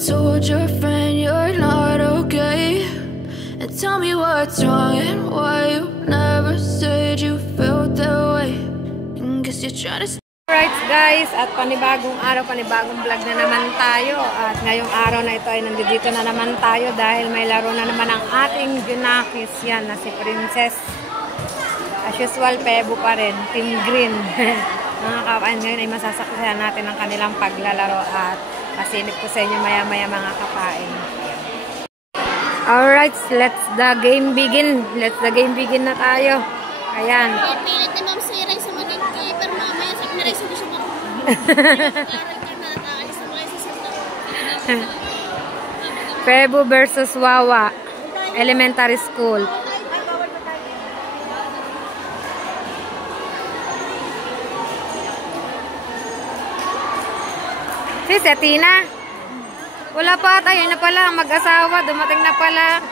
told your friend you're not okay, and tell me what's wrong and why you never said you felt that way. And guess you're trying to. Alright guys, at panibagong araw, panibagong vlog na naman tayo. At ngayong araw na ito ay nandito na naman tayo dahil may laro na naman ang ating Junakis. Yan, na si Princess. As usual, Pebo pa rin. Team Green. Mga kapain, ngayon ay masasaksihan natin ang kanilang paglalaro at pasilip ko sa inyo maya-maya mga kapain. Alright, let's the game begin. Let's the game begin na tayo. Ayan. Pilit ni Ma'am Siray sa magiging pero mamaya sa Miray sa gusto mo. Pebo versus Wawa Elementary School. Si Setina. Wala pa tayo na pala mag-asawa, dumating na pala.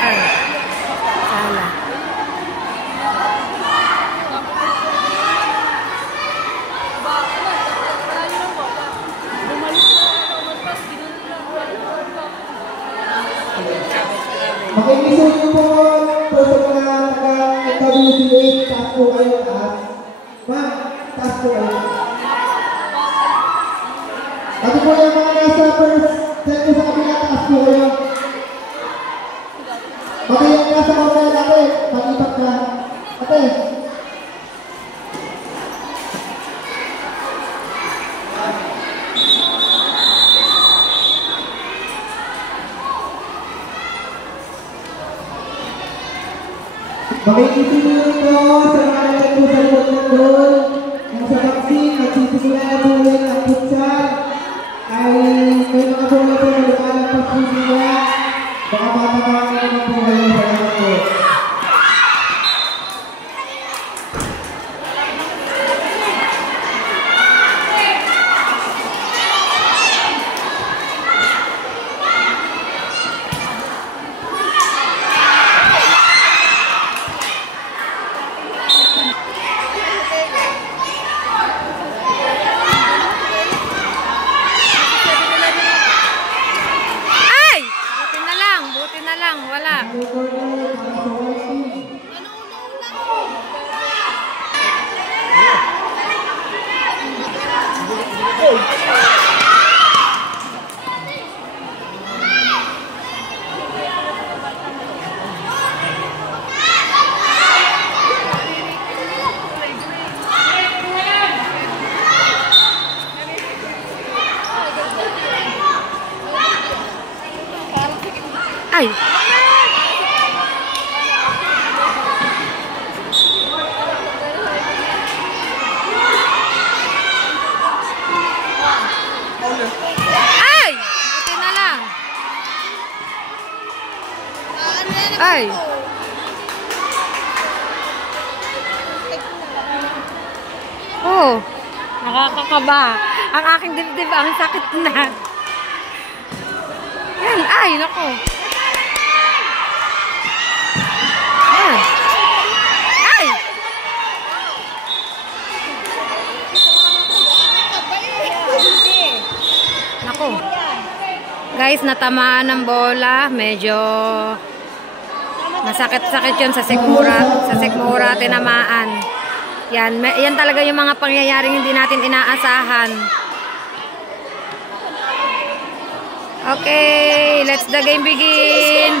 Ay, sala. Makikiso niyo po sa mga taga-WCA, taas po kayo taas. Ma'am, taas po kayo. Pati po yung mga nasa first set ko sa kabila, taas po kayo. Pati yung nasa hotel, ate, pag-ipat ka. Ate. Makikisiguro po sa mga nagpo sa likod ng doon. Kung sa vaccine, magsisigura na po rin ang futsal. Ay may mga bola po na lumalagpas po sila. Baka matamaan naman po kayo sa mga po. Wala. Ay. Ay! Oh, nakakakaba. Ang aking dibdib, ang sakit na. Yan, ay, naku. Yan. Ay! Naku. Guys, natamaan ng bola. Medyo masakit-sakit yun sa sikmura, tinamaan. Yan talaga yung mga pangyayaring hindi natin inaasahan. Okay, let's the game begin.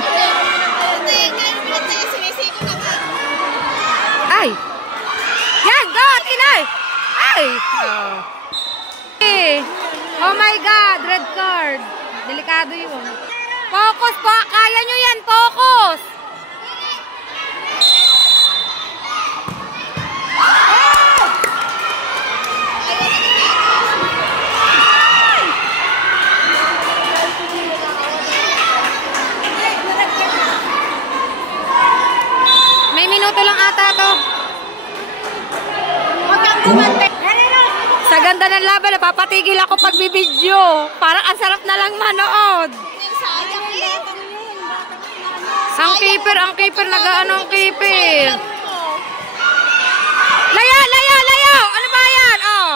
Ay! Yan, go, Tinay! Ay! Oh my God, red card. Delikado yun. Focus po, kaya nyo yan, focus! May minuto lang ata to. Sa ganda ng laban, napapatigil ako pag bibidyo. Parang ang sarap na lang manood. Ang keeper, nag-ano ang keeper. Layo! Ano ba yan? Oh.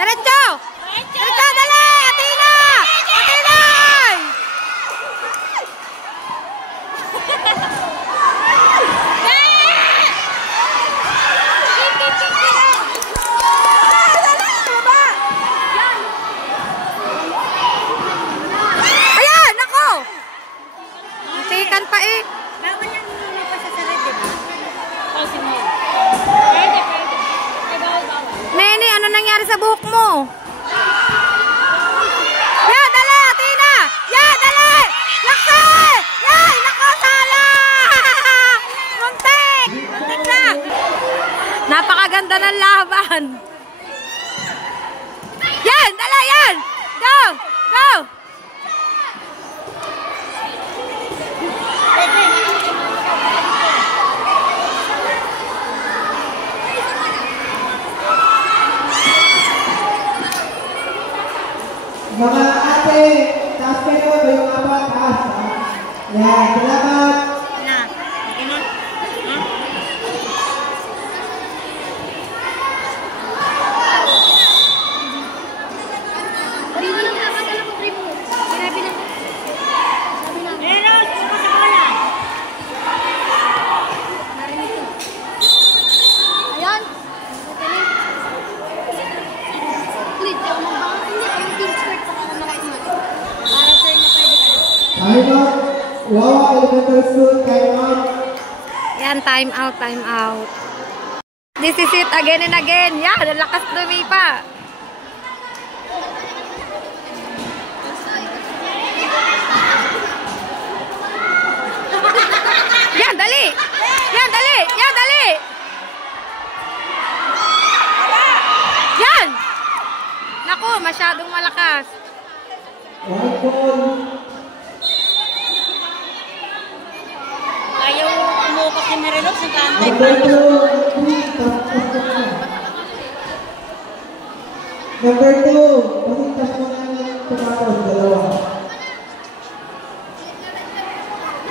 Diretso! Diretso, dali! Athena! Athena! Ayan! Ako! Antikan pa eh. Bawal yan may pasasarad, di ba? Oh, si Mo. Pwede. Ay, bawal. Nene, ano nangyari sa buhok mo? Ya, dali, Athena! Ya, dali! Laksa! Yay! Nako, sala! Muntik! Muntik na! Napakaganda ng laban. Yan! Dali, yan! Go! Go! Mga ate, taas kayo, kayo nga pa, taas. Yan, salamat. Na. Okay na? Primo lang dapat alam mo, Primo. Sinabi na. Pero, suko sa bola. Narinig ko. Ayan. Ulit, ako magbangat. Hindi, yung pink skirt sa kanang nakain mo. Para sir na pwede ka. Time out. Wawa Elementary School, time out. Yan, time out, time out. This is it again and again. Yan, ang lakas lumipa. Yan, dali! Yan, dali! Yan, dali! Yan! Naku, masyadong malakas. One ball. Ayaw umukap si Marilos, nag-aantay pa. Number 2, Number 2, pasintas mo nga ng tumatawag, dalawa.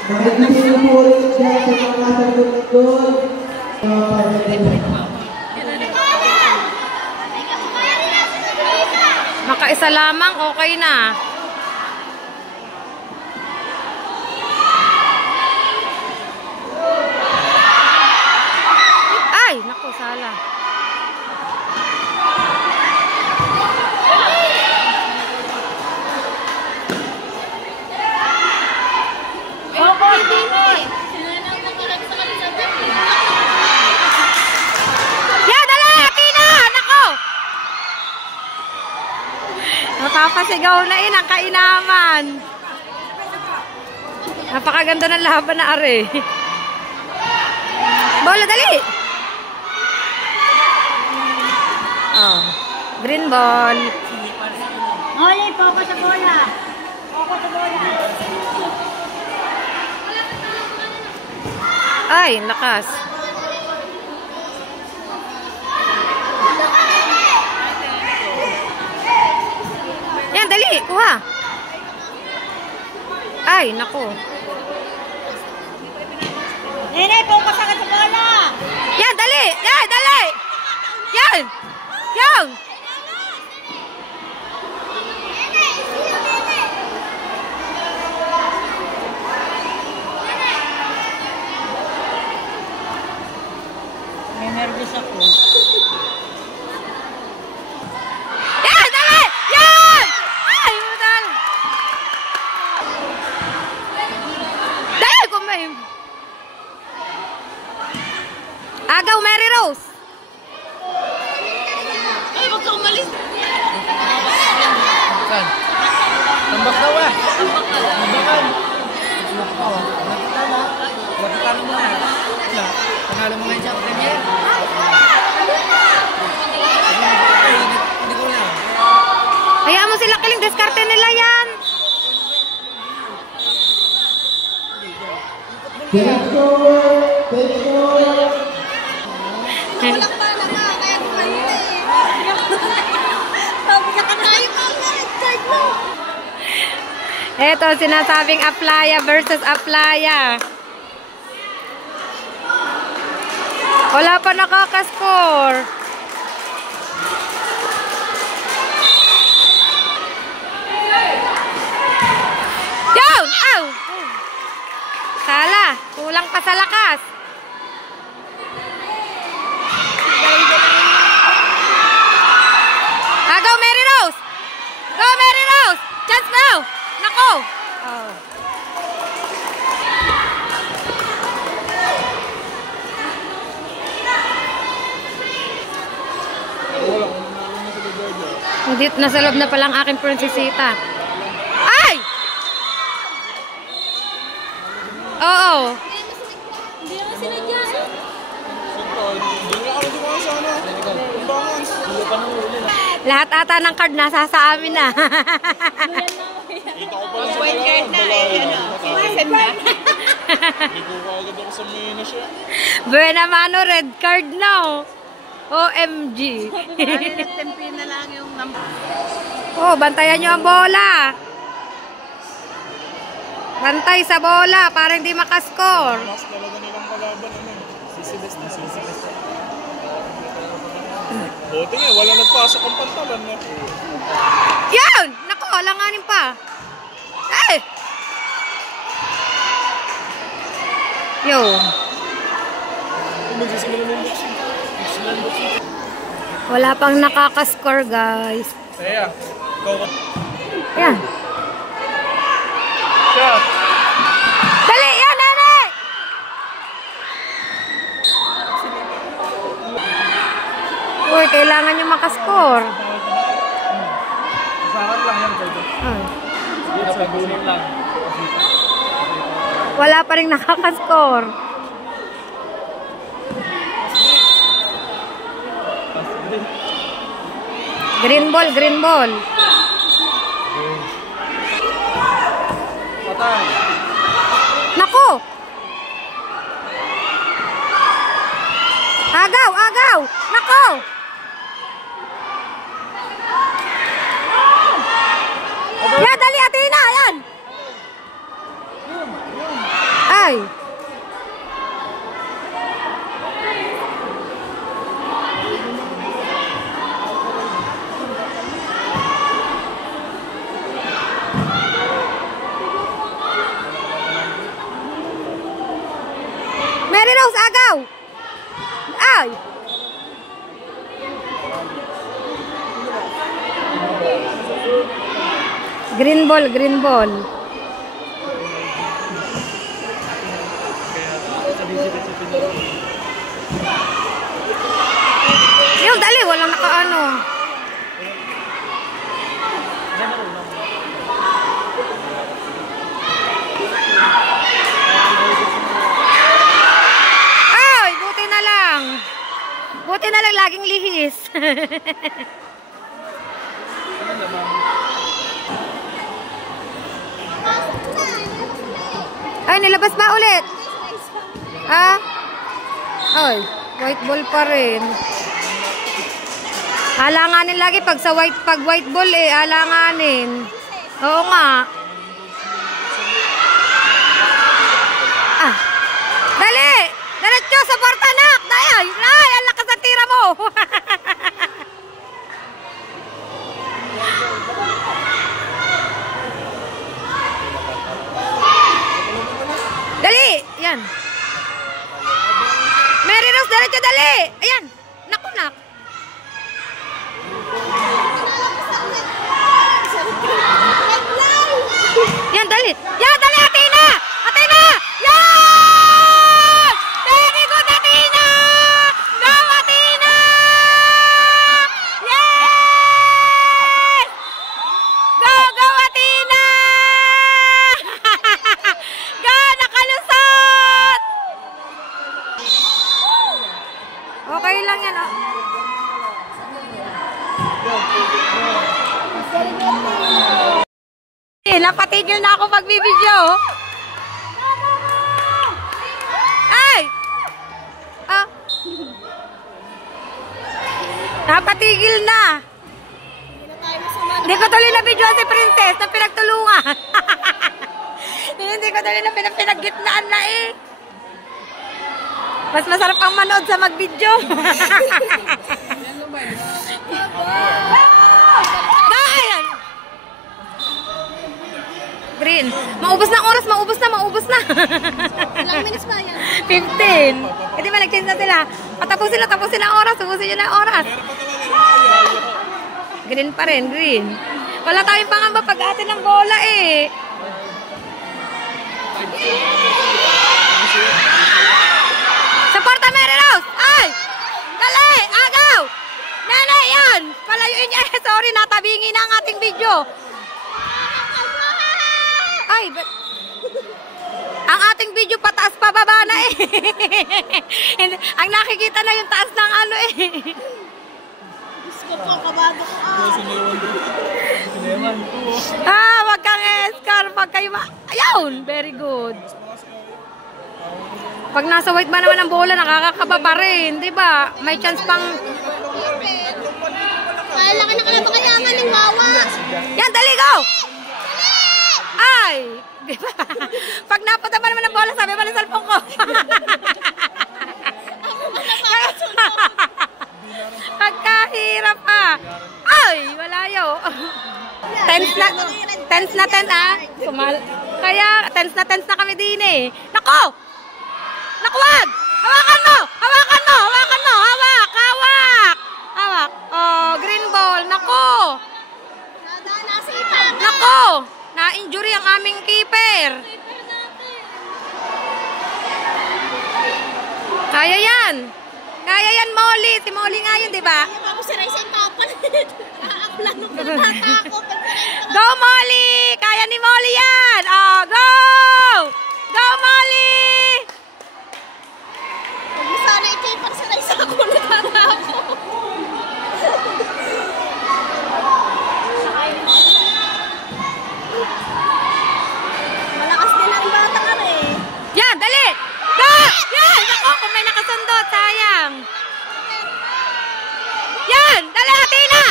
Nakikisino po ulit dyan sa mga nasagot ng goal. Makaisa lamang, okay na. Ay, naku, sala. Ya, dali, Athena! Nako! Napapasigaw na ang kainaman. Napakaganda ng laban na are. Bola, dali! Oh, green ball. Oli, focus sa bola. Focus sa bola. Ay, lakas. Yan, dali, kuha. Ay, naku. Nene, focus ka sa bola. Yan, dali! Yan, dali! Yan! Yan! May nervous ako. Yan, dali! Yan! Ay, budal! Dali, kumain. Agaw, Mary Rose. Ay, wag ka umalis. Saan? Tambak daw ah. Tambakan. Lapitan mo na. Wala. Pangalan mo nga dyan. Premier. Hindi ko na. Hayaan mo sila kiling. Diskarte nila yan. Diretso! Diretso! Walang bala nga, kaya kumanta eh. Sabi ka tayo pa ang red card mo. Eto, sinasabing Aplaya versus Aplaya. Wala pa nakaka-score. Hindi, nasa loob na palang aking prinsesita. Ay! Oo. Hindi naman sila dyan. Lahat ata ng card nasa sa amin na. White card na, sinasend na. Hindi ko kagad ako sa mina siya. Buena mano, red card na oh. OMG. Nagtempi na lang yung number. Oh, bantayan nyo ang bola. Bantay sa bola para hindi makascore. Mas talaga nilang kalaban. Sisibis na. Buti nga, wala nagpasok ang pantalan na. Yan! Nako, langanin pa. Eh! Yo. Wala pang nakakascore, guys. Kaya, go. Yan. Shot. Dali! Yan, nene! Uy, kailangan nyo makascore. Saan lang yan, Pedro? Dito sa gulim lang. Wala pa rin nakakascore. Green ball, green ball. Patay. Nako! Agaw, agaw! Nako! Ya, dali, Athena! Yan! Ay! Mary Rose, agaw! Ay! Green ball, green ball. Yung dali, walang nakaano. Ay, buti na lang. Buti na lang laging lihis. Ay, nilabas ba ulit? Ah? Ay, white ball pa rin. Alanganin lagi pag white ball eh, alanganin. Oo nga. Ah. Dali! Diretso sa portanak! Ay, ang lakas ng tira mo! Dali! Yan. Mary Rose, diretso dali! Ayan! Naku, nak! Yan, dali! Yan, dali, Athena! Athena! Yan! Very good, Athena! Go, Athena! Yes! Go, go, Athena! Go, nakalusot! Okay lang yan, oh. Napatigil na ako magbibideo. Ay! Ah. Napatigil na. Hindi ko tuloy na video si Princess na pinagtulungan. Hindi ko tuloy na pinaggitnaan na eh. Mas masarap ang manood sa mag-video. Green. Maubos na ang oras, maubos na. Ilang minutes pa yan? 15. Hindi ba nag-change na sila? Tapusin na ang oras, ubusin nyo na ang oras. Green pa rin, green. Wala tayong pangamba pag-atin ng bola eh. Sa Porta Mary Rose! Ay! Dali! Agaw! Nene! yan! Palayuin niya. Sorry, natabingi na ang ating video. Ay, ang ating video pataas pababa na eh. Ang nakikita na yung taas ng ano eh. Diyos ko po, kabado ko. Wag kang escar. Pag kayo ayun, very good. Pag nasa white ba naman ang bola, nakakakaba pa rin, di ba? May chance pang... Kaya laki na kaya kayangan ng wawa. Yan, dali, go! Ay! Pag napataba naman ang bola, sabi mo ng cellphone ko. Pagkahirap pa. Ay, walayo. Tense na ah. Kaya, tense na kami din eh. Nako! Nakuwag! Hawakan mo! Hawakan mo! Hawakan mo! Hawak! Hawak! Hawak! Oh, green ball. Nako! Nako! Na-injury ang aming keeper. Kaya yan. Kaya yan, Molly. Si Molly nga yun, di ba? Go, Molly! Kaya ni Molly yan! Oh, go! Go, Molly! Sana ito yung pagsanay-sa ako, natatakot. Malakas din ang bata ka eh. Yan, dali! Go! Yan! Ako, kung may nakasundot, sayang. Yan! Dali, Athena!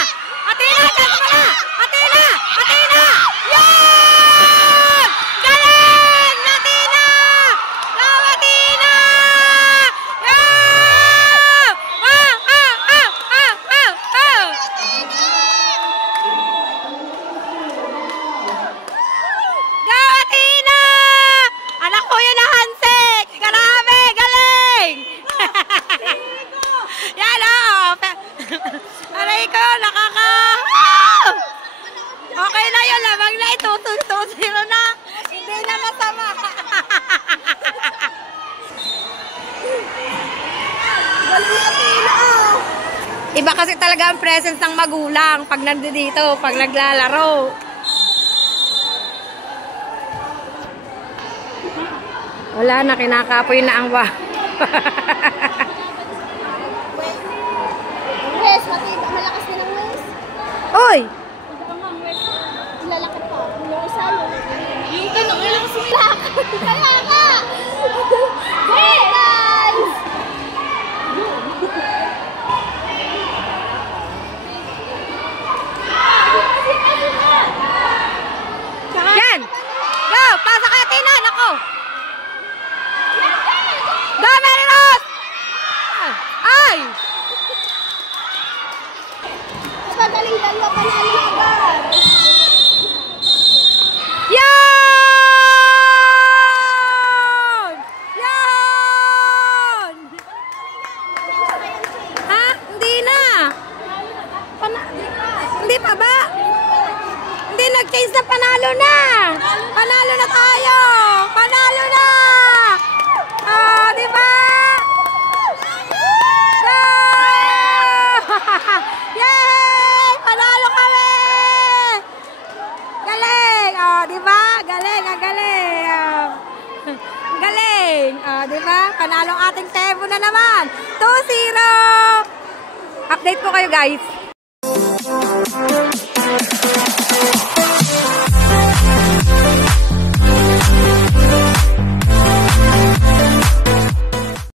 Athena, chance mo na! Athena! Athena! Yan! Galing! Athena! Go, Athena! Yan! Go, Athena! Anak ko yun na Hansek! Grabe! Galing! Yan, oo! Aray ko, nakaka... Okay na yun, lamang na ito. 2-0 na. Hindi na masama. Iba kasi talaga ang presence ng magulang pag nandito, pag naglalaro. Wala na, kinakapoy na ang Wes, malakas din ang Wes. Uy! Lalakad pa. Yung isa, yung ganun, malakas yung lakad. Kaya ka! Hey, guys! Yan! Go! Pasa kay Athena! Nako! Go, Mary Rose! Ay! Pagaling dalawa pa na agad. Yan! Yan! Ha? Hindi na! Hindi pa ba? Hindi, nag-change na, panalo na! Panalo na tayo! Panalo na! Oh, di ba? Go! Yay! Panalo kami! Galing! Oh, di ba? Galing, galing! Galing! Oh, di ba? Panalo ang ating Cebu na naman! 2-0! Update ko kayo, guys.